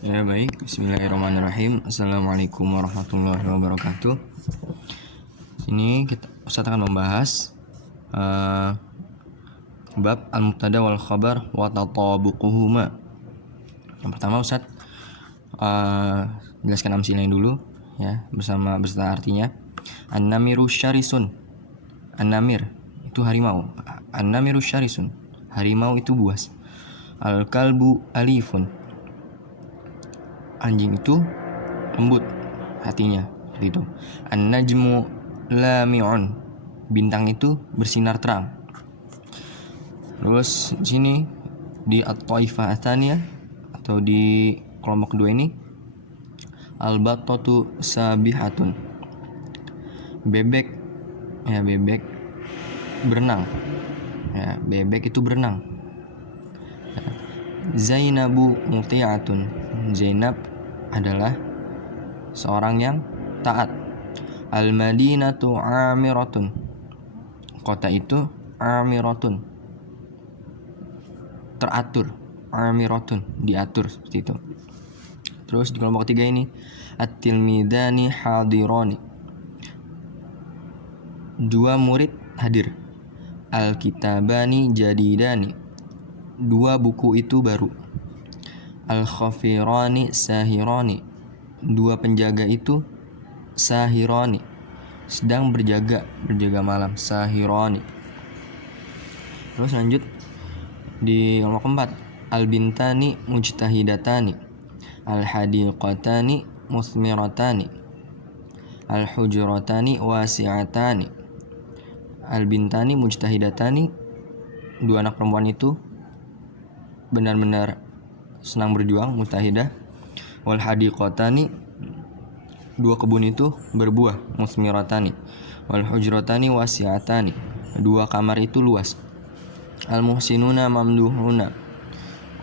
Ya baik, bismillahirrahmanirrahim. Assalamualaikum warahmatullahi wabarakatuh. Ini Ustaz akan membahas bab al-mubtada wal khabar wa tatabuquhuma. Yang pertama Ustaz jelaskan amsilahnya dulu ya, beserta artinya. An-namiru syarisun. An-namir itu harimau. An-namiru syarisun. Harimau itu buas. Al-kalbu alifun. Anjing itu lembut hatinya, gitu. An-najmu lami'un. Bintang itu bersinar terang. Terus di sini di at-taifah atsaniyah atau di kelompok kedua ini al-battatu sabihatun. Bebek berenang. Ya, bebek itu berenang. Zainabu muti'atun. Zainab adalah seorang yang taat. Al-madinatu amiratun. Kota itu amiratun. Teratur. Amiratun, diatur seperti itu. Terus di kelompok ketiga ini at-tilmidani hadirani. Dua murid hadir. Al-kitabani jadidani. Dua buku itu baru. Al-khafirani sahirani. Dua penjaga itu sahirani, sedang berjaga malam. Sahirani. Terus lanjut di nomor keempat, al-bintani mujtahidatani. Al-hadiqatani musmiratani. Al-hujratani wasi'atani. Al-bintani mujtahidatani. Dua anak perempuan itu benar-benar senang berjuang, mujtahidah. Wal hadiqatani, dua kebun itu berbuah, musmiratani. Wal hujratani wasi'atani, dua kamar itu luas. Al muhsinuna mamduhuna.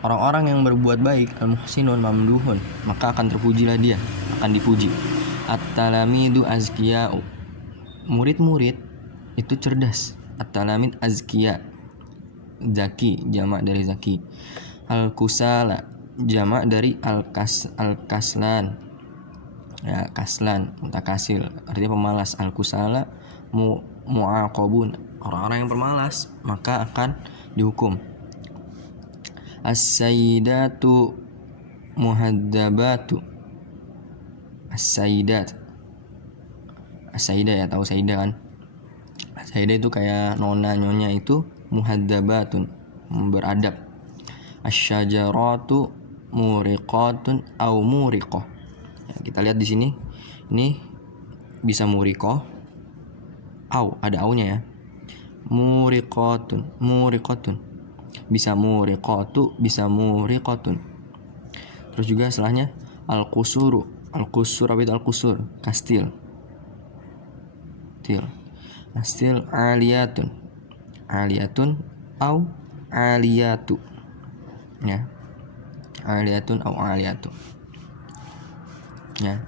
Orang-orang yang berbuat baik, al muhsinun mamduhun, maka akan terpujilah dia, akan dipuji. At-talamidu azkiya'u. Murid-murid itu cerdas. At-talamid azkiya, zaki, jamak dari zaki. Al-kusala, jamak dari al-kaslan. Ya, kaslan, mutakasil, artinya pemalas. Al-kusala mu'aqabun. Orang-orang yang pemalas maka akan dihukum. As-sayyidatu muhaddabatu. As-sayyidat. As-sayyidah ya, tahu sayyidah kan? Sayyidah itu kayak nona, nyonya, itu muhaddabatun, beradab. Asy-syajaratu muriqatun au muriqah. Ya, kita lihat di sini. Ini bisa muriqah au, ada aunya ya. Muriqatun. Bisa muriqatu, bisa muriqatun. Terus juga setelahnya al-qusuru. Al-qusur apa itu al-qusur? Kastil. Kastil aliyatun. Aliyatun au aliyatu. Ya, aliyatun au aliyatu. Ya,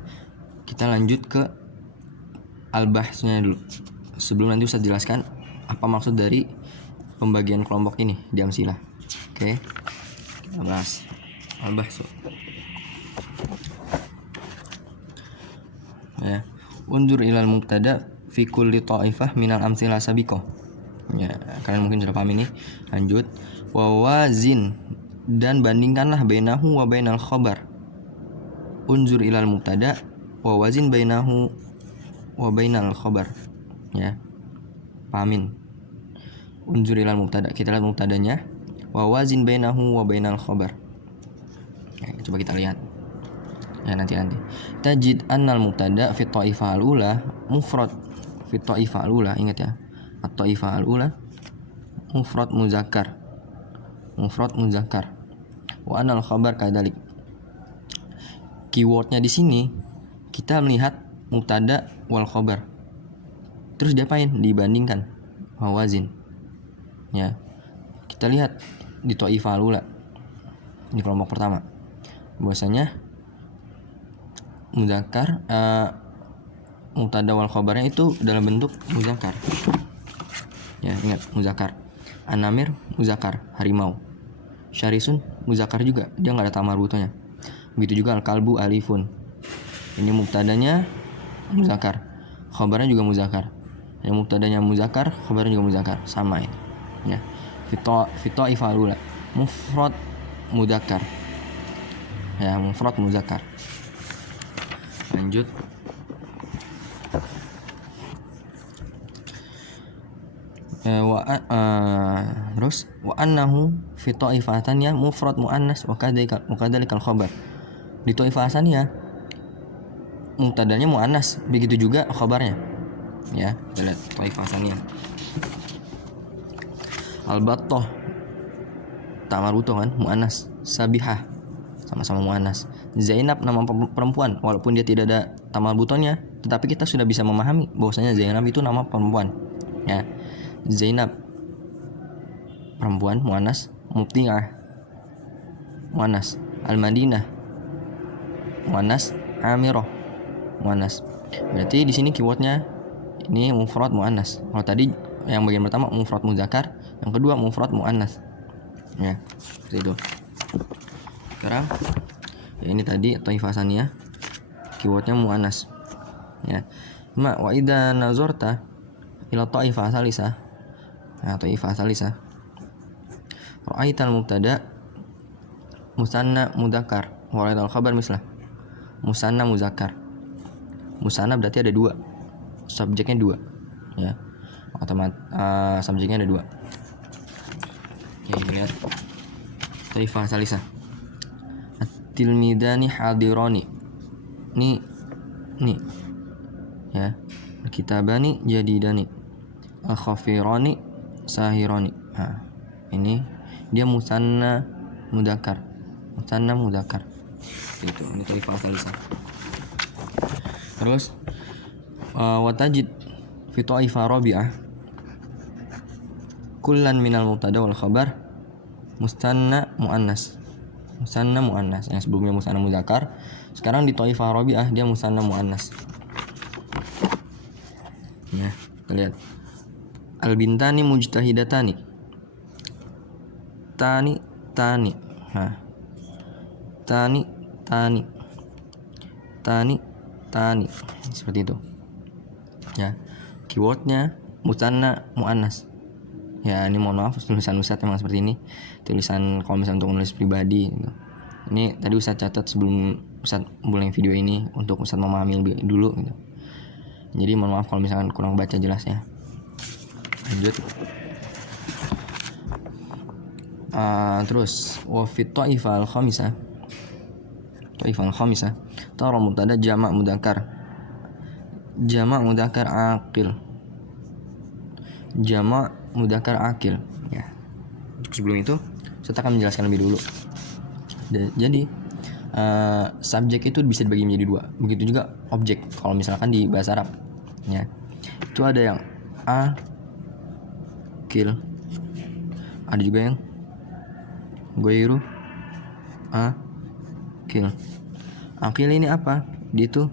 kita lanjut ke al-bahsnya dulu. Sebelum nanti Ustaz jelaskan apa maksud dari pembagian kelompok ini di amsilah. Oke, kita bahas al-bahsu. Ya, undur ilal mubtada fi kulli ta'ifah minal amsilah sabiqah. Ya, kalian mungkin sudah paham ini. Lanjut, wawazin, dan bandingkanlah bainahu wa bainal khabar. Unzur ilal mubtada wa wazin bainahu wa bainal khabar. Ya, pahamin. Unzur ilal mubtada, kita lihat mubtadanya. Wa wazin bainahu wa bainal khabar. Ya, coba kita lihat. Ya, nanti. Tajid annal mubtada fi ta'ifah al-ula mufrad. Fi ta'ifah al-ula, ingat ya. At-ta'ifah al-ula mufrad muzakkar. Wa anal khabar kadzalik. Keywordnya di sini kita melihat mubtada wal khabar. Terus diapain? Dibandingkan. Wawazin. Ya. Kita lihat di ta'ifah al-ula, di kelompok pertama. Bahwasanya muzakkar, mubtada wal khabarnya itu dalam bentuk muzakkar. Ya, ingat muzakkar. An-namir muzakkar, harimau. Syarisun muzakkar juga, dia enggak ada tamar butonya. Begitu juga al-kalbu alifun. Ini mubtadanya muzakkar, khabarnya juga muzakkar. Yang mubtadanya muzakkar, khabarnya juga muzakkar, sama ini. Ya. Fito ifalula mufrad muzakkar. Ya, mufrad muzakkar. Lanjut. Terus wa annahu fi ta'ifatannya mufrad muannas wa kadzalikal khabar. Di ta'ifah asaniyah mubtadanya muannas, begitu juga khabarnya. Ya, kita lihat ta'ifah asaniyah. Al-battah ta'maruto kan muannas, sabihah sama-sama muannas. Zainab nama perempuan, walaupun dia tidak ada tamarbutonya, tetapi kita sudah bisa memahami bahwasanya Zainab itu nama perempuan. Ya. Zainab perempuan muannas, Mubti'ah muannas, Al-Madinah muannas, Amirah muannas. Berarti di sini keywordnya ini mufrad muannas. Kalau tadi yang bagian pertama mufrad muzakkar, yang kedua mufrad muannas. Ya, seperti itu. Sekarang ya ini tadi ta'ifah saniyah, keywordnya muannas. Ya. Wa idza nazarta ila ta'ifah salisah. Nah, ta'ifah salisah. Ra'aital mubtada musanna mudzakkar wa ra'aital khabar mislah. Musanna muzakkar. Musanna berarti ada dua. Subjeknya dua. Ya. Subjeknya ada dua. Ya, kita lihat. Ta'ifah salisah. At-tilmidani hadirani. Nih. Ya. Kitabani jadidani. Al-khafirani sahirani. Nah, ini dia musanna mudzakkar. Musanna mudzakkar. Itu ini ta'ifah salisah. Terus wa tajid fi ta'ifah rabi'ah kullan minal mubtada wal khabar musanna muannas. Musanna muannas. Yang sebelumnya musanna mudzakkar, sekarang di ta'ifah rabi'ah dia musanna muannas. Ya, kita lihat. Al-bintani mujtahidatani. Tani. Nah. Tani. Seperti itu. Ya. Keywordnya musanna muannas. Ya, ini mohon maaf tulisan Ustadz memang seperti ini. Tulisan kalau misalnya untuk menulis pribadi gitu. Ini tadi Ustadz catat sebelum Ustadz mulai video ini untuk Ustadz memahami lebih dulu gitu. Jadi mohon maaf kalau misalkan kurang baca jelasnya. Lanjut. Terus wa fi ta'ifah al-khamisah. Ta'ifah al-khamisah tara mubtada jama' mudzakkar. Jama' mudzakkar aqil. Jama' mudzakkar aqil. Ya. Sebelum itu saya akan menjelaskan lebih dulu. Jadi subjek itu bisa dibagi menjadi dua. Begitu juga objek kalau misalkan di bahasa Arab. Ya. Itu ada yang akil, ada juga yang ghairu akil. Akil ini apa? Dia itu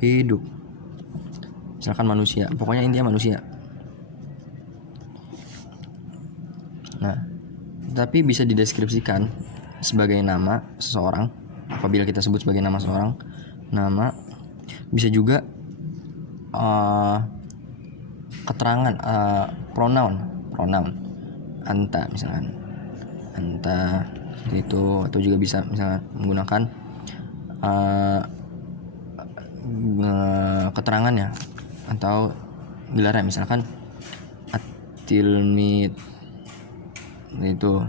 hidup. Misalkan manusia, pokoknya intinya manusia. Nah, tapi bisa dideskripsikan sebagai nama seseorang. Apabila kita sebut sebagai nama seseorang, nama bisa juga keterangan, pronoun anta misalkan, anta itu, atau juga bisa misalkan menggunakan keterangannya atau gelarnya, misalkan at-tilmid itu,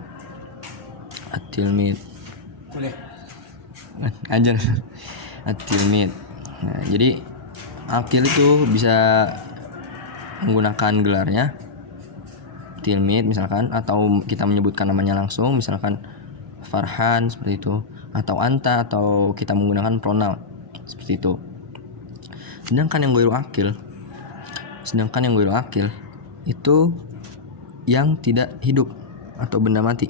at-tilmid ajar at-tilmid. Nah, jadi akil itu bisa menggunakan gelarnya tilmid misalkan, atau kita menyebutkan namanya langsung, misalkan Farhan seperti itu, atau anta, atau kita menggunakan pronoun seperti itu. Sedangkan yang ghairu akil itu yang tidak hidup atau benda mati,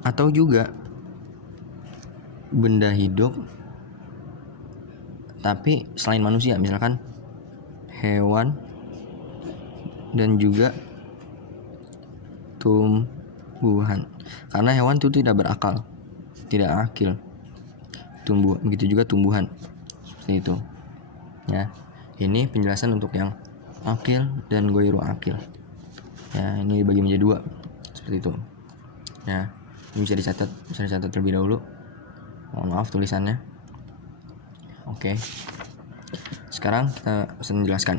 atau juga benda hidup tapi selain manusia, misalkan hewan dan juga tumbuhan. Karena hewan itu tidak berakal. tidak akil. Begitu juga tumbuhan. Seperti itu. Ya. Ini penjelasan untuk yang akil dan ghairu akil. Ya, ini dibagi menjadi dua. Seperti itu. Ya. Ini bisa dicatat terlebih dahulu. Mohon maaf tulisannya. Oke. Sekarang kita bisa menjelaskan.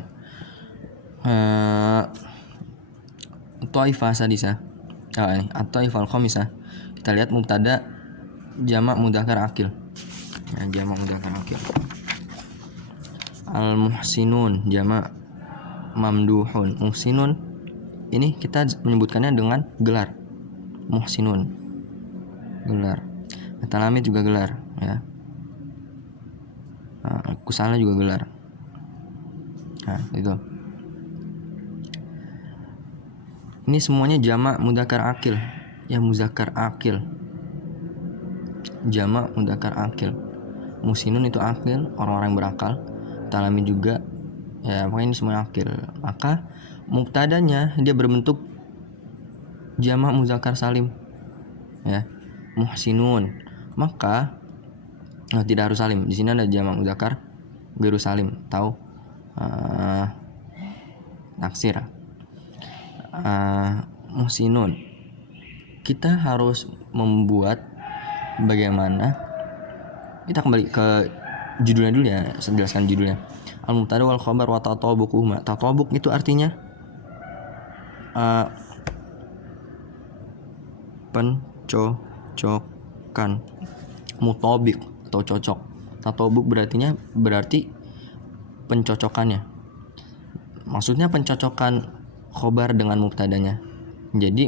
Taifah sadisah. At-taifah al-khamisah. Kita lihat mubtada jamak mudzakkar akil. Ya, jamak mudzakkar akil. Al-muhsinun jamak mamduhun. Muhsinun ini kita menyebutkannya dengan gelar. Muhsinun. Gelar. Talamid juga gelar, ya. Kusala juga gelar. Nah, itu. Ini semuanya jamak mudzakkar akil. Ya, muzakkar akil. Jamak mudzakkar akil. Muhsinun itu akil, orang-orang yang berakal. Talamid juga, ya pokoknya ini semua akil. Maka mubtadanya dia berbentuk jamak mudzakkar salim. Ya, muhsinun. Maka tidak harus salim. Di sini ada jamak mudzakkar ghairu salim. Tahu? Taksir. Muhsinun. Kita harus membuat bagaimana. Kita kembali ke judulnya dulu ya. Saya jelaskan judulnya. Al-mubtada wal khabar wa tatabuquhuma. Tatabuk itu artinya pencocokan. Mutabik atau cocok. Tatabuk berarti pencocokannya. Maksudnya pencocokan khobar dengan mubtadanya. Jadi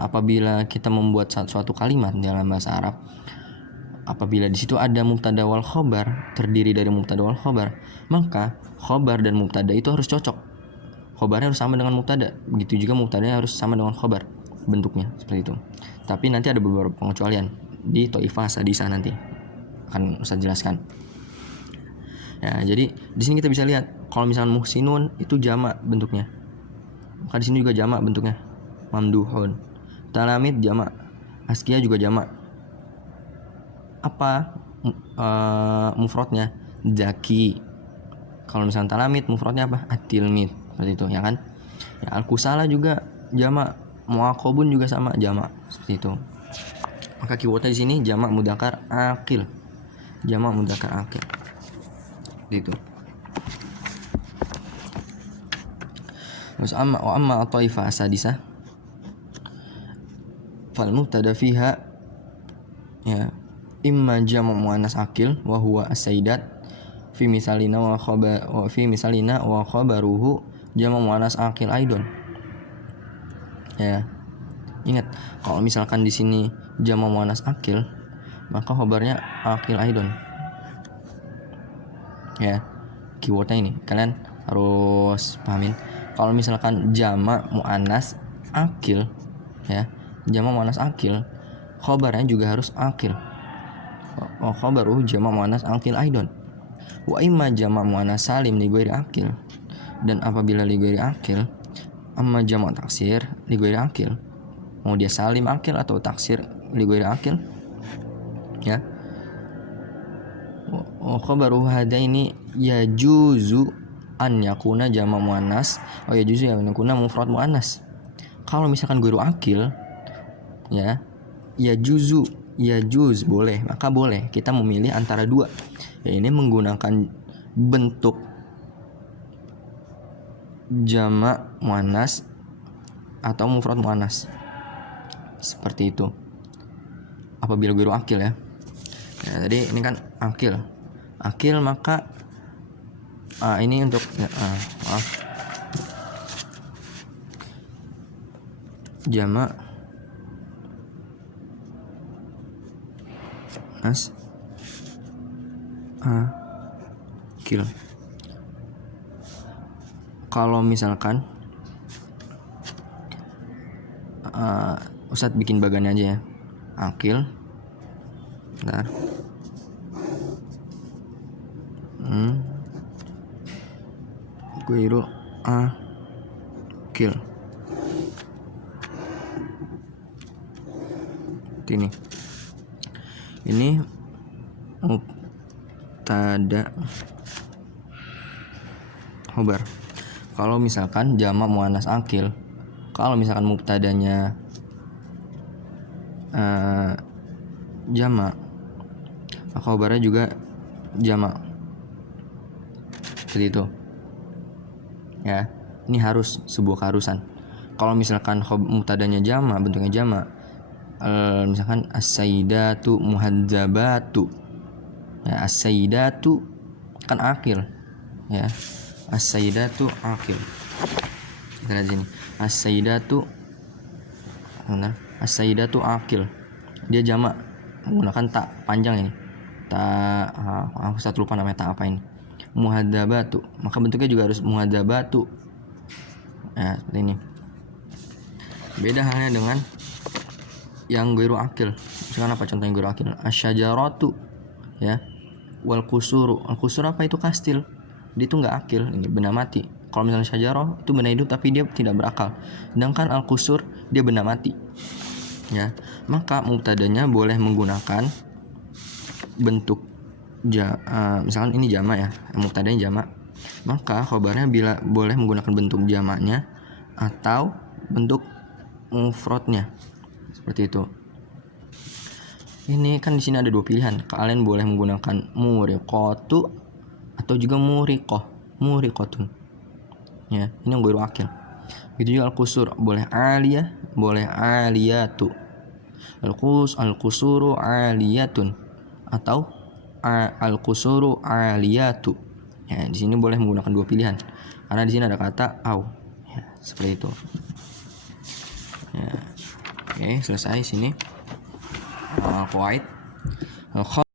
apabila kita membuat suatu kalimat dalam bahasa Arab, apabila di situ ada mubtada wal khobar, terdiri dari mubtada wal khobar, maka khobar dan mubtada itu harus cocok. Khobarnya harus sama dengan mubtada, begitu juga mubtadanya harus sama dengan khobar bentuknya, seperti itu. Tapi nanti ada beberapa pengecualian di Taifah Sadisah nanti akan saya jelaskan. Ya, jadi di sini kita bisa lihat kalau misalnya muhsinun itu jamak bentuknya. Maka di sini juga jamak bentuknya. Mamduhun. Talamid jamak. Askia juga jamak. Apa mufradnya? Zaki. Kalau misalnya talamid mufradnya apa? At-tilmid. Seperti itu, ya kan? Ya, al-kusala juga jamak. Muaqabun juga sama jamak. Seperti itu. Maka keywordnya di sini jamak mudzakkar akil. Jamak mudzakkar akil. Itu. Terus amma at-taifah as-sadisah fal mubtada fiha ya imma jamak muannas akil wa huwa as-sayyidat fi misalina wa khabaruhu jamak muannas akil aidon. Ya. Ingat, kalau misalkan di sini jamak muannas akil, maka khabarnya akil aidon. Ya, keywordnya ini kalian harus pahamin. Kalau misalkan jamak muannas akil, ya, jamak muannas akil, khabarnya juga harus akil. Khabaru jamak muannas akil aidon. Wa imma jamak muannas salim li ghairi akil. Dan apabila li ghairi akil, amma jamak taksir li ghairi akil. Mau dia salim akil atau taksir li ghairi akil, ya. Khabaru hadaini yajuzu an yakuna jamak muannas wa yajuzu an yakuna mufrad muannas. Kalau misalkan ghairu akil, ya, yajuz boleh, maka boleh kita memilih antara dua. Ya, ini menggunakan bentuk jamak muannas atau mufrad muannas. Seperti itu. Apabila ghairu akil, ya. Ya, tadi ini kan akil. Akil maka ini untuk maaf. Jamak as akil. Kalau misalkan Ustadz bikin bagannya aja ya. Akil. Bentar. Ghairu akil. Ini. Ini mubtada khobar. Kalau misalkan jamak muannas akil, kalau misalkan mubtadanya jamak, maka khobarnya juga jamak. Seperti itu. Ya, ini harus sebuah keharusan. Kalau misalkan mubtadanya jamak, bentuknya jamak, misalkan as-sayyidatu muhadzabatu. Ya, as-sayyidatu kan akil. Ya. As-sayyidatu akil. Kita lihat sini. As-sayyidatu As-sayyidatu akil. Dia jamak menggunakan tak panjang ini. Tak aku lupa namanya tak apa ini. Muhadzabatu. Maka bentuknya juga harus muhadzabatu. Ya, seperti ini. Beda halnya dengan yang ghairu akil. Misalkan apa contohnya ghairu akil? Asyajaratu, ya. Wal qusuru. Al qusur apa itu? Kastil. Dia itu enggak akil, ini benda mati. Kalau misalnya syajarah itu benda hidup tapi dia tidak berakal. Sedangkan al qusur dia benda mati. Ya. Maka mubtadanya boleh menggunakan bentuk misalkan ini jamak ya. Mubtadanya jamak. Maka khabarnya bila boleh menggunakan bentuk jamaknya atau bentuk mufradnya. Seperti itu. Ini kan di sini ada dua pilihan. Kalian boleh menggunakan muriqatu atau juga muriqatun. Ya, ini yang ghairu akil. Gitu juga al-qusur, boleh aliyah, boleh aliyatu. Al-qusuru aliyatun atau al-qusuru aliyatu. Ya, di sini boleh menggunakan dua pilihan. Karena di sini ada kata au. Ya, seperti itu. Ya. Oke, selesai sini. Qawaid.